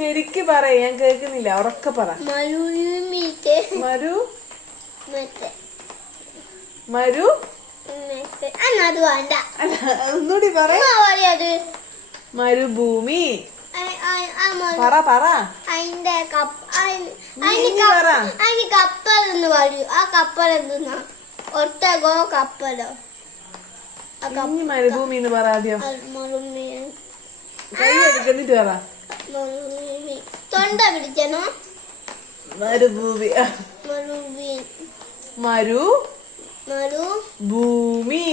ശരിക്ക് പറ ഞാൻ കേൾക്കുന്നില്ല. ഉറക്കെ പറ. മരു? മരു? അത് വേണ്ട. ഒന്നുകൂടി പറയാത് മരുഭൂമി. പറ പറ. അതിന്റെ അതിന് കപ്പ- പറ. അതിന് കപ്പൽ എന്ന് പറയൂ. ആ കപ്പൽ എന്തെന്നാ? ഒട്ടകോ കപ്പലോ? മരുഭൂമി എന്ന് പറ ആദ്യം. മറുമീ കൈ എടുക്കുന്നിട്ട് പറ. തൊണ്ട പിടിക്കണോ. മരുഭൂമി. മരുഭൂമി മരു മരു ഭൂമി.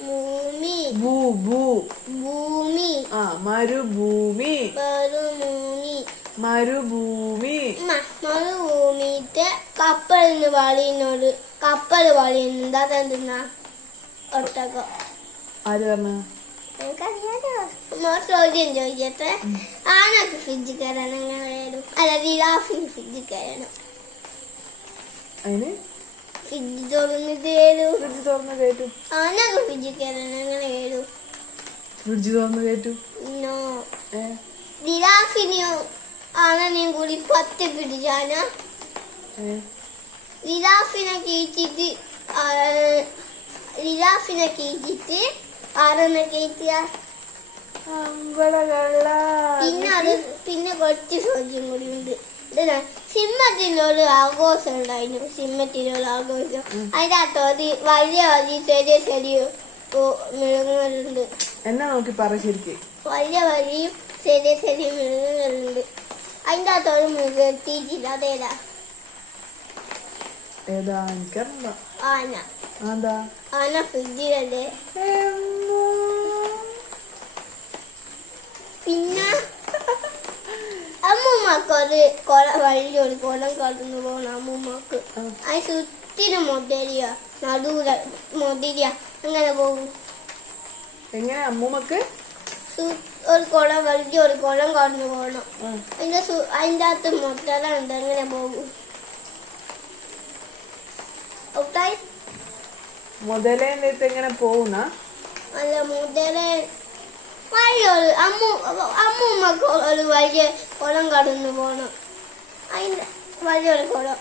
ഭൂമി. ഭൂ ഭൂ. ഭൂമി. ആ മരുഭൂമി. മരുഭൂമി മരുഭൂമി. മരുഭൂമിയിട്ട് മറുഭൂമിത്തെ കപ്പലിന് പറയുന്നോട് കപ്പൽ പറയുന്നുണ്ട് തന്നെ ഒട്ടകം. ആര് പറഞ്ഞു എനിക്കറിയാലോ ഉമ്മ ചോദ്യം ചോദിക്കട്ടെ ആണൊക്കെ ഫ്രിഡ്ജ് കയറാൻ എങ്ങനെ വേണം അല്ല വിലാസിന് ഫ്രിഡ്ജ് കയറണം അതിന് ഫ്രിഡ്ജ് തുറന്നിട്ട് വരും ഫ്രിഡ്ജ് തുറന്ന് കയറ്റു ആണൊക്കെ ഫ്രിഡ്ജ് കയറാൻ എങ്ങനെ വരും ഫ്രിഡ്ജ് തുറന്ന് കയറ്റു നോ വിലാസിനെയോ ആനനെയും കൂടി പത്ത് ജിറാഫിനെ കീച്ചിട്ട് ആ, ജിറാഫിനെ കീച്ചിട്ട് ആരെന്നെ പിന്നെ അത് പിന്നെ കുറച്ച് ചോദ്യം കൂടി ഉണ്ട്. സിംഹത്തിനൊരു ആഘോഷം ഉണ്ടായിരുന്നു. സിംഹത്തിനൊരു ആഘോഷം. അതിന്റെ അകത്ത് വലിയ വലിയ ചെറിയ ചെറിയ മൃഗങ്ങളുണ്ട്. എന്നാ നോക്കി പറ ശരിക്ക്. വലിയ വലിയ ചെറിയ ചെറിയ മൃഗങ്ങളുണ്ട്. അതിന്റെ അകത്ത് ഒരു മൃഗം തീറ്റില്ല. അതേതാ? ഏതാ? എനിക്കറിയില്ല ആന. ആന ഫ്രിഡ്ജിലല്ലേ പിന്നെ അമ്മൂമ്മക്ക് ഒരു കൊല ഒരു കൊലം കടന്നു പോകണം അമ്മൂമ്മക്ക്. അത് ചുറ്റിനും മൊതലിയ നടുവില മൊതലിയ. അങ്ങനെ പോകും. എങ്ങനെ അമ്മൂമ്മക്ക്? ഒരു കുളം വലിയൊരു കുളം കടന്നു പോകണം അതിന്റെ അതിന്റെ അകത്ത് മുട്ടലുണ്ട് അങ്ങനെ പോകും. മുതലേ എങ്ങനെ പോകുന്ന അല്ല മുതലേ വലിയൊരു അമ്മു അമ്മൂമ്മക്ക് വലിയ കുളം കടന്നു പോകണം അതിന്റെ വലിയൊരു കുളം.